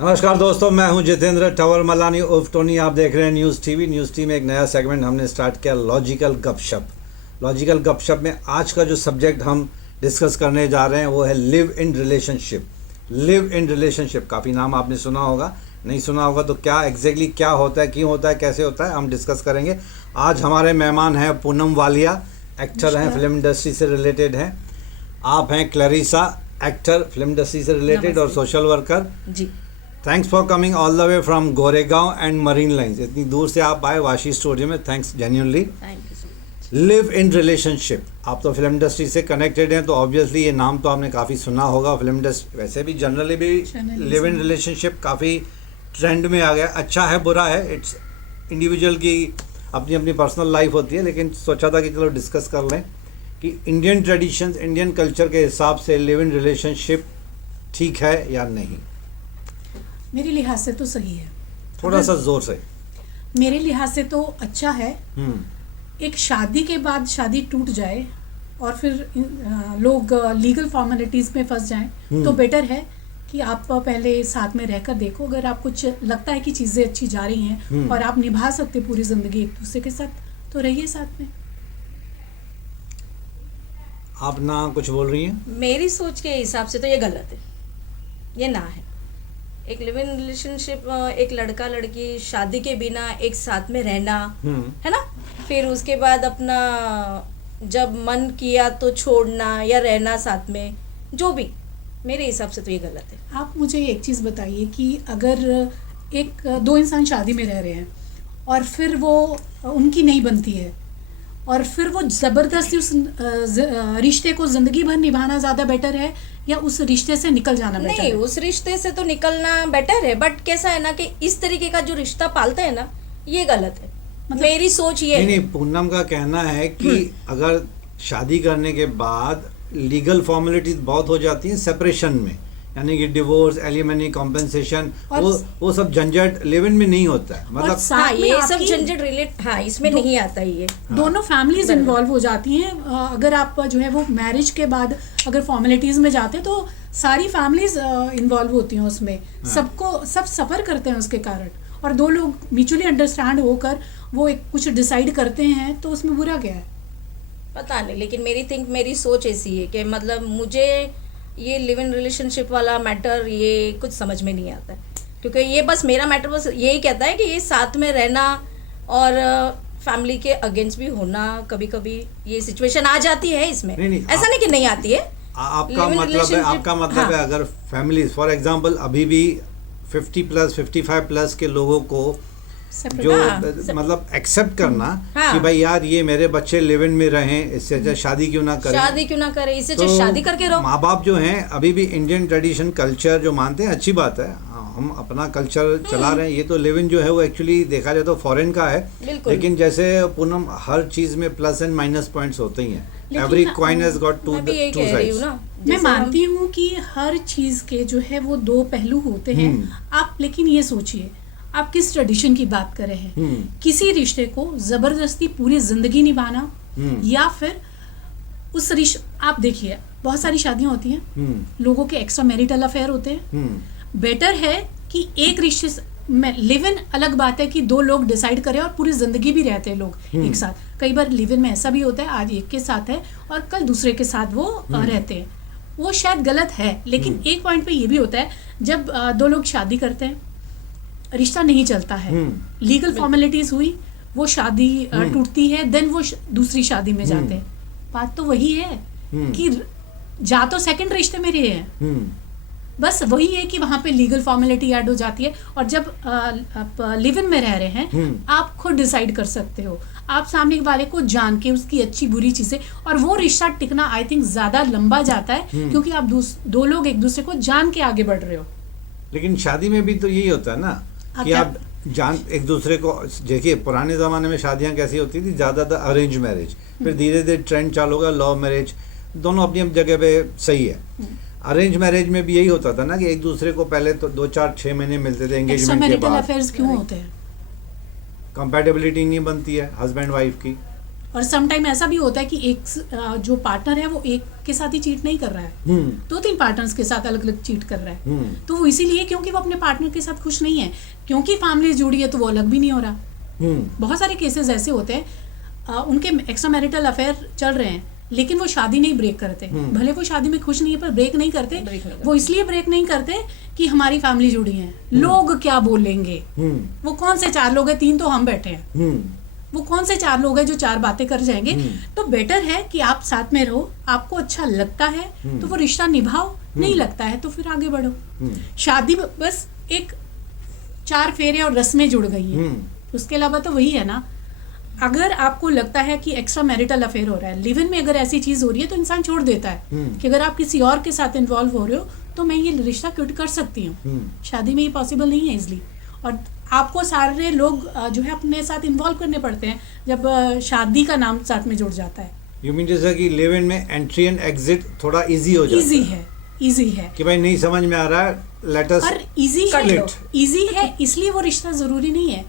नमस्कार दोस्तों, मैं हूं जितेंद्र टवर मलानी उर्फ टोनी। आप देख रहे हैं न्यूज़ टीवी। न्यूज़ टीवी में एक नया सेगमेंट हमने स्टार्ट किया, लॉजिकल गपशप। लॉजिकल गपशप में आज का जो सब्जेक्ट हम डिस्कस करने जा रहे हैं वो है live in relationship. Live in relationship, काफ़ी नाम आपने सुना होगा, नहीं सुना होगा तो क्या एग्जैक्टली क्या होता है, क्यों होता है, कैसे होता है, हम डिस्कस करेंगे। आज हमारे मेहमान हैं पूनम वालिया, एक्टर हैं, फिल्म इंडस्ट्री से रिलेटेड हैं। आप हैं क्लैरिसा, एक्टर, फिल्म इंडस्ट्री से रिलेटेड और social worker ji. Thanks for coming all the way from Goregaon and Marine Lines. इतनी दूर से आप आए वाशी स्टूडियो में, thanks genuinely. Thank you so much. Live in relationship, आप तो फिल्म इंडस्ट्री से कनेक्टेड हैं तो ऑब्वियसली ये नाम तो आपने काफ़ी सुना होगा। फिल्म इंडस्ट्री वैसे भी जनरली भी लिव इन रिलेशनशिप काफ़ी ट्रेंड में आ गया। अच्छा है बुरा है, इट्स इंडिविजुअल की अपनी अपनी पर्सनल लाइफ होती है, लेकिन सोचा था कि चलो डिस्कस कर लें कि इंडियन ट्रेडिशंस, इंडियन कल्चर के हिसाब से लिव इन रिलेशनशिप ठीक है या नहीं। मेरे लिहाज से तो सही है। थोड़ा सा जोर से। मेरे लिहाज से तो अच्छा है। एक शादी के बाद शादी टूट जाए और फिर लोग लीगल फॉर्मेलिटीज में फंस जाएं तो बेटर है कि आप पहले साथ में रहकर देखो। अगर आपको लगता है कि चीज़ें अच्छी जा रही हैं और आप निभा सकते पूरी ज़िंदगी एक दूसरे के साथ, तो रहिए साथ में। आप ना कुछ बोल रही हैं? मेरी सोच के हिसाब से तो ये गलत है, ये ना है। एक लिव इन रिलेशनशिप, एक लड़का लड़की शादी के बिना एक साथ में रहना है ना, फिर उसके बाद अपना जब मन किया तो छोड़ना या रहना साथ में, जो भी, मेरे हिसाब से तो ये गलत है। आप मुझे एक चीज़ बताइए कि अगर दो इंसान शादी में रह रहे हैं और फिर वो उनकी नहीं बनती है और फिर वो ज़बरदस्ती उस रिश्ते को ज़िंदगी भर निभाना ज़्यादा बेटर है या उस रिश्ते से निकल जाना बेटर है? नहीं, उस रिश्ते से तो निकलना बेटर है, बट कैसा है ना कि इस तरीके का जो रिश्ता पालते हैं ना, ये गलत है। मतलब मेरी सोच ये है। नहीं, पूनम का कहना है कि अगर शादी करने के बाद लीगल फॉर्मेलिटीज बहुत हो जाती हैं सेपरेशन में, यानी कि डिवोर्स, एलिमनी, कॉम्पेंसेशन, वो सब झंझट लिव इन में नहीं होता है। मतलब हाँ, ये सब झंझट रिलेट, हाँ, इसमें नहीं आता ये। दोनों फैमिलीज इन्वॉल्व हो जाती हैं। अगर आप जो है वो मैरिज के बाद अगर फॉर्मेलिटीज में जाते हैं तो सारी फैमिलीज इन्वॉल्व होती हैं उसमें। सब सफ़र करते हैं उसके कारण, और दो लोग म्यूचुअली अंडरस्टैंड होकर वो एक कुछ डिसाइड करते हैं, तो उसमें बुरा क्या है? पता नहीं, लेकिन मेरी सोच ऐसी है कि मतलब मुझे ये लिव इन रिलेशनशिप वाला मैटर ये कुछ समझ में नहीं आता है, क्योंकि ये बस मेरा मैटर बस यही कहता है कि ये साथ में रहना और फैमिली के अगेंस्ट भी होना, कभी कभी ये सिचुएशन आ जाती है इसमें। नहीं, ऐसा नहीं कि नहीं आती है। आपका मतलब है अगर फैमिली फॉर एग्जांपल अभी भी 50 प्लस 55 प्लस के लोगों को जो मतलब एक्सेप्ट करना कि भाई यार ये मेरे बच्चे लिव इन में रहें, इससे अच्छा शादी क्यों ना करें, इससे अच्छा शादी करके रहो। माँ बाप जो हैं अभी भी इंडियन ट्रेडिशन कल्चर जो मानते हैं, अच्छी बात है, हम अपना कल्चर चला रहे हैं। ये तो लिव इन जो है वो एक्चुअली देखा जाए तो फॉरेन का है, लेकिन जैसे पूनम हर चीज में प्लस एंड माइनस पॉइंट्स होते ही हैं। Every coin has got two sides. मैं मानती हूँ कि हर चीज के जो है वो दो पहलू होते हैं। आप लेकिन ये सोचिए, आप किस ट्रेडिशन की बात कर रहे हैं? किसी रिश्ते को जबरदस्ती पूरी जिंदगी निभाना या फिर उस रिश्ते, आप देखिए बहुत सारी शादियां होती हैं, लोगों के एक्स्ट्रा मैरिटल अफेयर होते हैं। बेटर है कि एक रिश्ते में लिव इन, अलग बात है कि दो लोग डिसाइड करें और पूरी जिंदगी भी रहते हैं लोग एक साथ। कई बार लिव इन में ऐसा भी होता है, आज एक के साथ है और कल दूसरे के साथ वो रहते हैं, वो शायद गलत है। लेकिन एक पॉइंट पे ये भी होता है, जब दो लोग शादी करते हैं, रिश्ता नहीं चलता है, लीगल फॉर्मेलिटीज हुई, वो शादी टूटती है, देन वो दूसरी शादी में जाते हैं। बात तो वही है कि जा तो सेकंड रिश्ते में रहे हैं, बस वही है कि वहां पे लीगल फॉर्मेलिटी ऐड हो जाती है। और जब आप लिव इन में रह रहे हैं, आप खुद डिसाइड कर सकते हो, आप सामने वाले को जान के उसकी अच्छी बुरी चीजें, और वो रिश्ता टिकना आई थिंक ज्यादा लंबा जाता है, क्योंकि आप दो लोग एक दूसरे को जान के आगे बढ़ रहे हो। लेकिन शादी में भी तो यही होता है ना कि आप जान एक दूसरे को। देखिए पुराने ज़माने में शादियां कैसी होती थी, ज़्यादातर अरेंज मैरिज, फिर धीरे धीरे ट्रेंड चालू होगा लव मैरिज, दोनों अपनी अपनी जगह पे सही है। अरेंज मैरिज में भी यही होता था ना कि एक दूसरे को पहले तो 2-4-6 महीने मिलते थे एंगेजमेंट के बाद। अफेयर्स क्यों होते हैं? कंपैटिबिलिटी नहीं बनती है हस्बैंड वाइफ की, और सम टाइम ऐसा भी होता है कि एक जो पार्टनर है वो एक के साथ ही चीट नहीं कर रहा है, 2-3 पार्टनर्स के साथ अलग अलग चीट कर रहा है। तो वो इसीलिए क्योंकि वो अपने पार्टनर के साथ खुश नहीं है, क्योंकि फैमिली जुड़ी है तो वो अलग भी नहीं हो रहा। बहुत सारे केसेस ऐसे होते हैं उनके एक्स्ट्रा मैरिटल अफेयर चल रहे हैं लेकिन वो शादी नहीं ब्रेक करते, भले वो शादी में खुश नहीं है पर ब्रेक नहीं करते। वो इसलिए ब्रेक नहीं करते कि हमारी फैमिली जुड़ी है, लोग क्या बोलेंगे, वो कौन से 4 लोग हैं, 3 तो हम बैठे हैं, वो कौन से 4 लोग हैं जो 4 बातें कर जाएंगे। तो बेटर है कि आप साथ में रहो, आपको अच्छा लगता है तो वो रिश्ता निभाओ, नहीं लगता है तो फिर आगे बढ़ो। शादी में बस एक 4 फेरे और रस्में जुड़ गई हैं, उसके अलावा तो वही है ना। अगर आपको लगता है कि एक्स्ट्रा मैरिटल अफेयर हो रहा है, लिव इन में अगर ऐसी चीज हो रही है तो इंसान छोड़ देता है कि अगर आप किसी और के साथ इन्वॉल्व हो रहे हो तो मैं ये रिश्ता क्विट कर सकती हूँ। शादी में ये पॉसिबल नहीं है इजली, और आपको सारे लोग जो है अपने साथ इन्वॉल्व करने पड़ते हैं जब शादी का नाम साथ में जुड़ जाता है। यू मीन जैसा कि लिव इन में एंट्री एंड एग्जिट थोड़ा इजी हो जाता है। इजी है कि भाई नहीं समझ में आ रहा है, लेट अस और इजी है इसलिए वो रिश्ता जरूरी नहीं है।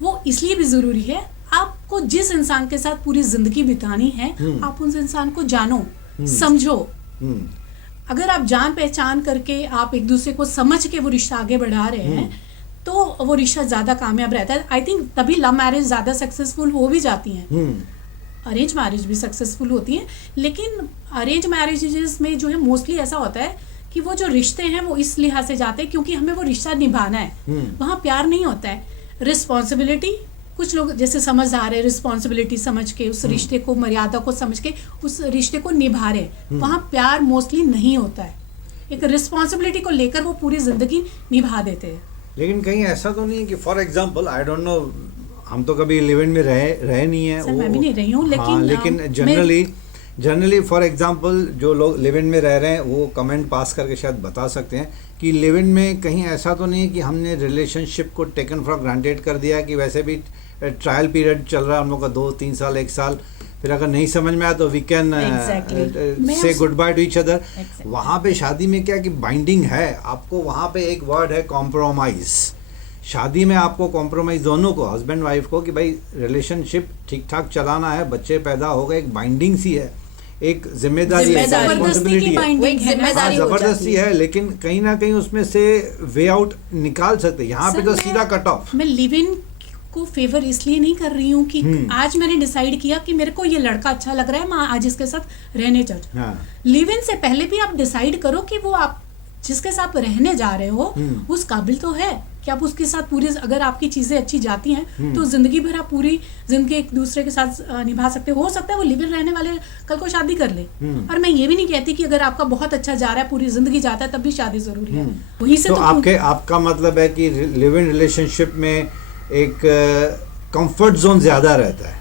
वो इसलिए भी जरूरी है, आपको जिस इंसान के साथ पूरी जिंदगी बितानी है आप उस इंसान को जानो, समझो। अगर आप जान पहचान करके आप एक दूसरे को समझ के वो रिश्ता आगे बढ़ा रहे हैं तो वो रिश्ता ज्यादा कामयाब रहता है। आई थिंक तभी लव मैरिज ज्यादा सक्सेसफुल हो भी जाती हैं। अरेंज मैरिज भी सक्सेसफुल होती हैं, लेकिन अरेंज मैरिजेस में जो है मोस्टली ऐसा होता है कि वो जो रिश्ते हैं वो इस लिहाज से जाते हैं क्योंकि हमें वो रिश्ता निभाना है, वहाँ प्यार नहीं होता है, रिस्पॉन्सिबिलिटी। कुछ लोग जैसे समझदार है, रिस्पॉन्सिबिलिटी समझ के उस रिश्ते को, मर्यादा को समझ के उस रिश्ते को निभा रहे, वहाँ प्यार मोस्टली नहीं होता है। एक रिस्पॉन्सिबिलिटी को लेकर वो पूरी जिंदगी निभा देते हैं। लेकिन कहीं ऐसा तो नहीं है कि for example I don't know, हम तो कभी लिव इन में रहे नहीं है, मैं भी नहीं रही हूँ, लेकिन जनरली फॉर एग्जांपल जो लोग लिव इन में रह रहे हैं वो कमेंट पास करके शायद बता सकते हैं कि लिव इन में कहीं ऐसा तो नहीं है कि हमने रिलेशनशिप को टेकन फॉर ग्रांटेड कर दिया कि वैसे भी ट्रायल पीरियड चल रहा है हम लोग का 2-3 साल 1 साल, फिर अगर नहीं समझ में आया तो we can say good bye to each other. वहाँ पे शादी में क्या कि बाइंडिंग है, आपको वहाँ पे एक वर्ड है कॉम्प्रोमाइज। शादी में आपको कॉम्प्रोमाइज दोनों को, हस्बैंड वाइफ को, कि भाई रिलेशनशिप ठीक ठाक चलाना है, बच्चे पैदा हो गए, एक बाइंडिंग सी है, एक जिम्मेदारी है, रिस्पॉन्सिबिलिटी है, जबरदस्ती है, लेकिन कहीं ना कहीं उसमें से वे आउट निकाल सकते। यहाँ पे तो सीधा कट ऑफ। मैं लिव इन को फेवर इसलिए नहीं कर रही हूँ कि आज मैंने डिसाइड किया कि मेरे को ये लड़का अच्छा लग रहा है, मैं आज इसके साथ रहने चल। लिव इन से पहले भी आप डिसाइड करो कि वो आप जिसके साथ रहने जा रहे हो उस काबिल तो है कि आप उसके साथ पूरी, अगर आपकी चीजें अच्छी जाती हैं तो जिंदगी भर आप पूरी जिंदगी एक दूसरे के साथ निभा सकते हो सकता है वो लिव इन रहने वाले कल को शादी कर ले। और मैं ये भी नहीं कहती कि अगर आपका बहुत अच्छा जा रहा है, पूरी जिंदगी जाता है, तब भी शादी जरूरी है। वहीं से तो आपका मतलब है कि लिव इन रिलेशनशिप में एक कंफर्ट जोन ज्यादा रहता है,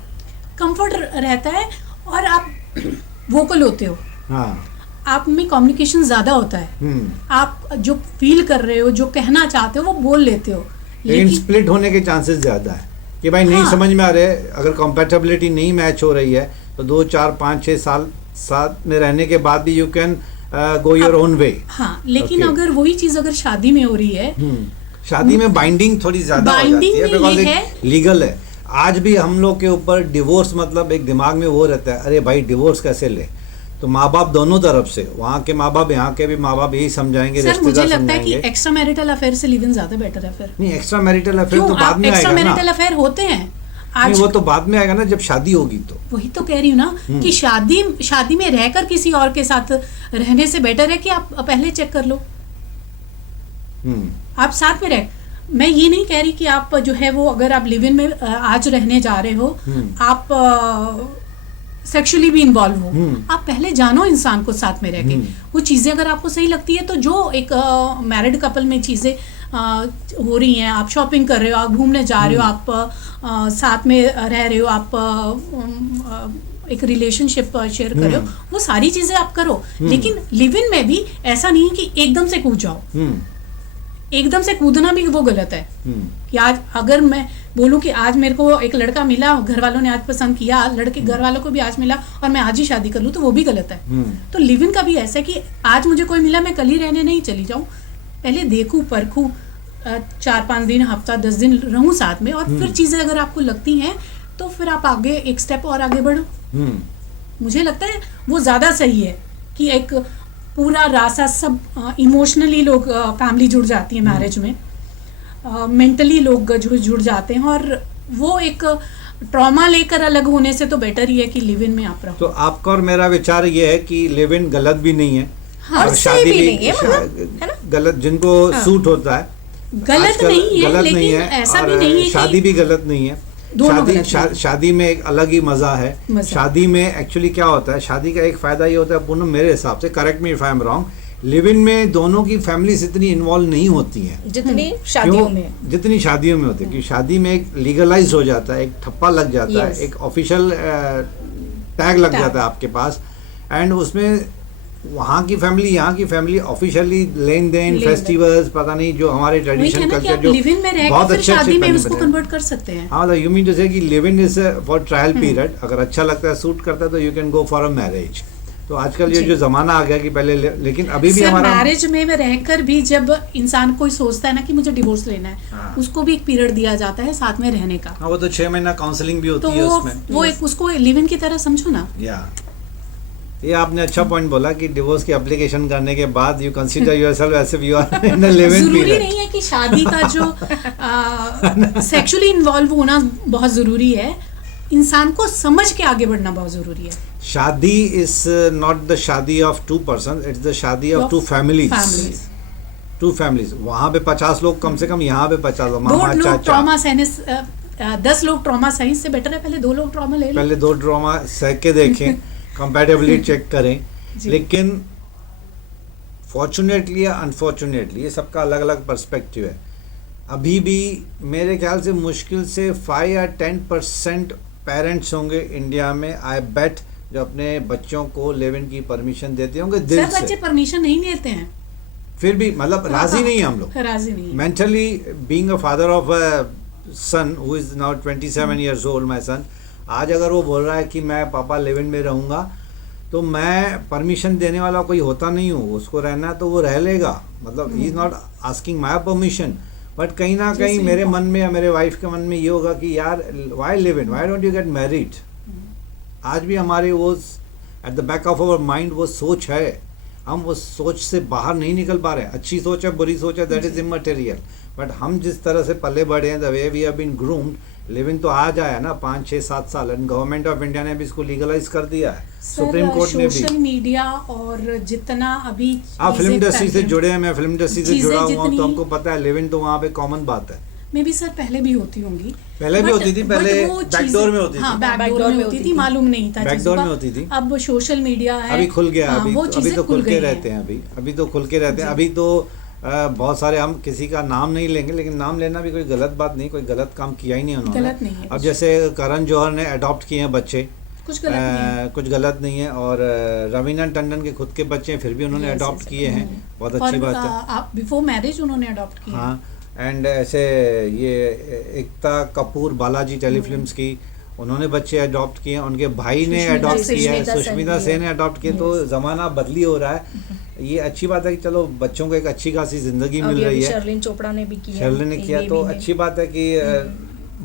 कंफर्ट रहता है और आप वोकल होते हो। हाँ, आप में कम्युनिकेशन ज्यादा होता है, आप जो फील कर रहे हो, जो कहना चाहते हो वो बोल लेते हो। लेकिन स्प्लिट होने के चांसेस ज्यादा है कि भाई नहीं समझ में आ रहे, अगर कंपैटिबिलिटी नहीं मैच हो रही है तो 2, 4, 5, 6 साल साथ में रहने के बाद भी you can go your own way. हाँ, लेकिन अगर वही चीज अगर शादी में हो रही है, शादी में बाइंडिंग थोड़ी ज्यादा हो जाती है बिकॉज एक लीगल है। आज भी हम लोग के ऊपर डिवोर्स मतलब एक दिमाग में वो रहता है, अरे भाई डिवोर्स कैसे ले, तो माँ बाप दोनों तरफ से, वहाँ के माँ बाप यहाँ के भी माँ बाप यही समझाएंगे, सर मुझे लगता है कि एक्स्ट्रा मैरिटल अफेयर से लिव इन ज्यादा बेटर है। फिर नहीं, एक्स्ट्रा मैरिटल अफेयर तो बाद में आएगा ना। एक्स्ट्रा मैरिटल अफेयर होते हैं आज, वो तो बाद में आएगा ना जब शादी होगी। तो वही तो कह रही हूँ ना कि शादी में रहकर किसी और के साथ रहने से बेटर है कि आप पहले चेक कर लो, आप साथ में रह। मैं ये नहीं कह रही कि आप जो है वो, अगर आप लिव इन में आज रहने जा रहे हो, आप सेक्सुअली भी इन्वॉल्व हो, आप पहले जानो इंसान को साथ में रह के। वो चीज़ें अगर आपको सही लगती है तो जो एक मैरिड कपल में चीज़ें हो रही हैं, आप शॉपिंग कर रहे हो, आप घूमने जा रहे हो, आप साथ में रह रहे हो, आप एक रिलेशनशिप शेयर कर रहे हो, वो सारी चीज़ें आप करो। लेकिन लिव इन में भी ऐसा नहीं है कि एकदम से कूद जाओ, एकदम से कूदना भी वो गलत है। कि आज अगर मैं बोलूं कि आज मेरे को एक लड़का मिला, घर वालों ने आज पसंद किया, लड़के घर वालों को भी आज मिला और मैं आज ही शादी कर लूं, तो वो भी गलत है। तो लिव इन का भी ऐसा है कि आज मुझे कोई मिला, मैं कल ही रहने नहीं चली जाऊं, पहले देखूं परखूं, 4-5 दिन, हफ्ता, 10 दिन रहूं साथ में, और फिर चीजें अगर आपको लगती हैं तो फिर आप आगे एक स्टेप और आगे बढ़ो। हम्म मुझे लगता है वो ज़्यादा सही है कि एक पूरा रास्ता सब इमोशनली लोग फैमिली जुड़ जाती है मैरिज में, मेंटली लोग जुड़ जाते हैं, और वो एक ट्रॉमा लेकर अलग होने से तो बेटर ही है कि लिव इन में आप रहो। तो आपका और मेरा विचार ये है कि लिव इन गलत भी नहीं है, हाँ, और सही शादी भी भी नहीं है, मतलब, है ना? गलत जिनको सूट होता है गलत आजकल नहीं है, गलत लेकिन नहीं है, ऐसा और भी नहीं है कि शादी भी गलत नहीं है। दोनों शादी गलत नहीं है। शादी में एक अलग ही मजा है। मजा। शादी में एक्चुअली क्या होता है, शादी का एक फायदा ये होता है पूनम, मेरे हिसाब से, correct me if I am wrong, live in में दोनों की फैमिलीज इतनी इन्वॉल्व नहीं होती हैं जितनी शादियों में, जितनी शादियों में होती है। क्योंकि शादी में एक लीगलाइज हो जाता है, एक ठप्पा लग जाता Yes. है, एक ऑफिशियल टैग लग Tag. जाता है आपके पास, एंड उसमें वहाँ की फैमिली यहाँ की फैमिली ऑफिशियली लेन देन लेन-देन। फेस्टिवल्स पता नहीं जो हमारे वही ट्रेडिशन है ना कि कल्चर आप जो लिव इन में रह बहुत के फिर अच्छे शादी में अच्छे उसको बने। कन्वर्ट कर सकते हैं। हाँ, यू मीन टू से कि live in is for trial period, अगर अच्छा लगता है सूट करता है तो you can go for a marriage. तो आजकल ये जी। जो जमाना आ गया कि पहले लेकिन अभी भी सर, हमारा मैरिज में रहकर भी जब इंसान कोई सोचता है ना कि मुझे डिवोर्स लेना है, हाँ। उसको भी एक पीरियड दिया जाता है साथ में रहने का। हाँ, वो तो 6 महीना काउंसलिंग भी तो होती है उसमें। वो एक उसको लिव इन की तरह समझो ना। या ये आपने अच्छा पॉइंट बोला कि डिवोर्स की एप्लीकेशन करने के बाद you consider yourself as if you are in the live in जरूरी पीरियड। नहीं है कि शादी का जो सेक्सुअली इन्वॉल्व होना बहुत जरूरी है, इंसान को समझ के आगे बढ़ना बहुत जरूरी है। शादी इज नॉट द शादी ऑफ 2 पर्सन, इट्स द शादी ऑफ 2 फैमिलीज। Families. 2 फैमिलीज, वहाँ पे 50 लोग कम से कम, यहाँ पे 50 लोग, मामा 2 लोग चाचा। ट्रॉमा सहने 10 लोग ट्रॉमा सही से बेटर है पहले 2 लोग ट्रॉमा ले लो। पहले 2 ड्रामा सह के देखें, कंपैटिबिलिटी चेक करें। जी। लेकिन फॉर्चुनेटली या अनफॉर्चुनेटली ये सबका अलग अलग पर्सपेक्टिव है। अभी भी मेरे ख्याल से मुश्किल से 5 या 10% पेरेंट्स होंगे इंडिया में, आई बेट, जो अपने बच्चों को लिव इन की परमिशन देते होंगे दिल सब बच्चे से। परमिशन नहीं लेते हैं, फिर भी मतलब राजी नहीं है हम लोग। राजी नहीं है। Mentally being a father of a son who is now 27 years old, my son, आज अगर वो बोल रहा है कि मैं पापा लिव इन में रहूँगा, तो मैं परमिशन देने वाला कोई होता नहीं हूँ। उसको रहना है तो वो रह लेगा, मतलब he is not asking my permission. But कहीं ना कहीं जैसे मेरे मन में या मेरे वाइफ के मन में ये होगा कि यार why live in, why don't you get married. आज भी हमारे वो at the back of our mind वो सोच है, हम वो सोच से बाहर नहीं निकल पा रहे हैं। अच्छी सोच है, बुरी सोच है, दैट इज इमटेरियल, बट हम जिस तरह से पले बढ़े हैं, the way we have been groomed, live in तो आज आया ना 5, 6, 7 साल, एंड गवर्नमेंट ऑफ इंडिया ने भी इसको लीगलाइज कर दिया है, सुप्रीम कोर्ट ने भी। सोशल मीडिया और जितना अभी आप फिल्म चीजें इंडस्ट्री से फैली हैं, जुड़े हैं, मैं फिल्म इंडस्ट्री से चीजें जुड़ा हुआ हूँ, तो जितनी- हमको पता है लिव इन तो वहाँ पे कॉमन बात है। मे बी सर पहले भी होती होंगी, पहले भी होती थी, पहले but वो backdoor में होती थी। हाँ, backdoor बैकडोर में में होती होती थी, थी। मालूम नहीं था Backdoor चीज़ों का। में होती थी। अब सोशल मीडिया है, अभी खुल गया, हाँ, अभी वो अभी चीजें तो खुल के गई रहते हैं, अभी तो खुल के रहते हैं। अभी तो बहुत सारे, हम किसी का नाम नहीं लेंगे, लेकिन नाम लेना भी कोई गलत बात नहीं, कोई गलत काम किया ही नहीं उन्होंने। गलत नहीं है अब कुछ। जैसे करण जौहर ने अडॉप्ट किए हैं बच्चे, कुछ गलत नहीं है। कुछ गलत नहीं है, और रवीना टंडन के खुद के बच्चे हैं, फिर भी उन्होंने Yes, अडॉप्ट yes, किए हैं, बहुत अच्छी बात है। आप बिफोर मैरिज उन्होंने अडॉप्ट किया। हाँ, एंड ऐसे ये एकता कपूर बालाजी टेलीफिल्म्स की, उन्होंने बच्चे अडॉप्ट किए हैं, उनके भाई ने सुष्मिता अडॉप्ट सेन, किया है, सुष्मिता सेन सुष्मिता भी सेन ने है। अडॉप्ट किए। तो ज़माना बदली हो रहा है, ये अच्छी बात है कि चलो बच्चों को एक अच्छी खासी ज़िंदगी मिल अभी रही है। शर्लिन चोपड़ा ने भी किया, शर्लिन ने एक किया, तो baby ने। अच्छी बात है कि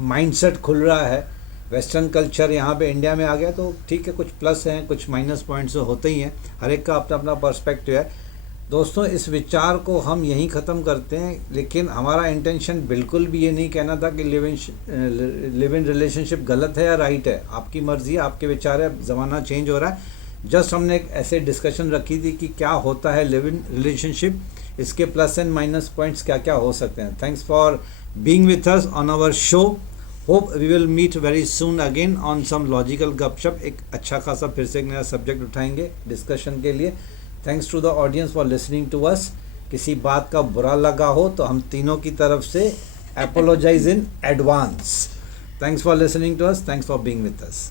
माइंडसेट खुल रहा है, वेस्टर्न कल्चर यहाँ पे इंडिया में आ गया, तो ठीक है, कुछ प्लस हैं, कुछ माइनस पॉइंट्स होते ही हैं, हर एक का अपना अपना पर्सपेक्टिव है। दोस्तों, इस विचार को हम यहीं ख़त्म करते हैं, लेकिन हमारा इंटेंशन बिल्कुल भी ये नहीं कहना था कि लिव इन रिलेशनशिप गलत है या राइट है। आपकी मर्ज़ी है, आपके विचार है, ज़माना चेंज हो रहा है। जस्ट हमने एक ऐसे डिस्कशन रखी थी कि क्या होता है लिव इन रिलेशनशिप, इसके प्लस एंड माइनस पॉइंट्स क्या क्या हो सकते हैं। Thanks for being with us on our show. Hope we will meet very soon again on some logical गपशप। एक अच्छा खासा फिर से एक नया सब्जेक्ट उठाएंगे डिस्कशन के लिए। Thanks to the audience for listening to us. किसी बात का बुरा लगा हो तो हम तीनों की तरफ से apologise in advance. Thanks for listening to us, thanks for being with us.